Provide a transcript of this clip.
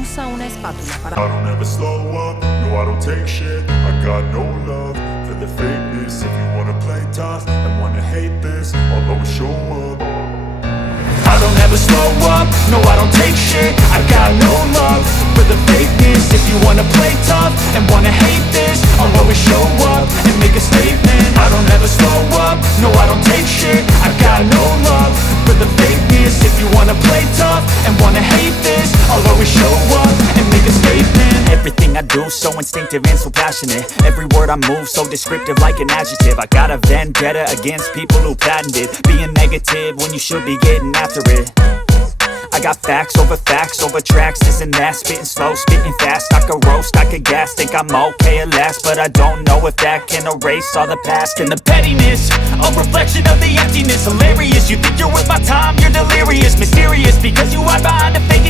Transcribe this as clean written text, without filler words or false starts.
Usa una espátula para... I don't ever slow up, no I don't take shit. I got no love for the fakeness. If you wanna play tough and wanna hate this, I'll always show up. I don't ever slow up, no I don't take shit. I got no love for the fakeness. If you wanna play tough and wanna hate this, I'll always show up and make a statement. I don't ever slow up, no I don't take shit. I got no love for the fakeness. If you wanna play tough and wanna hate this, I'll always show up and make a statement. Everything I do so instinctive and so passionate. Every word I move so descriptive like an adjective. I got a vendetta against people who patented being negative when you should be getting after it. I got facts over tracks, this and that. Spitting slow, spitting fast. I could roast, I could gas. Think I'm okay at last, but I don't know if that can erase all the past. And the pettiness, a reflection of the emptiness. Hilarious, you think you're worth my time, you're delirious. Mysterious, because you hide behind a fake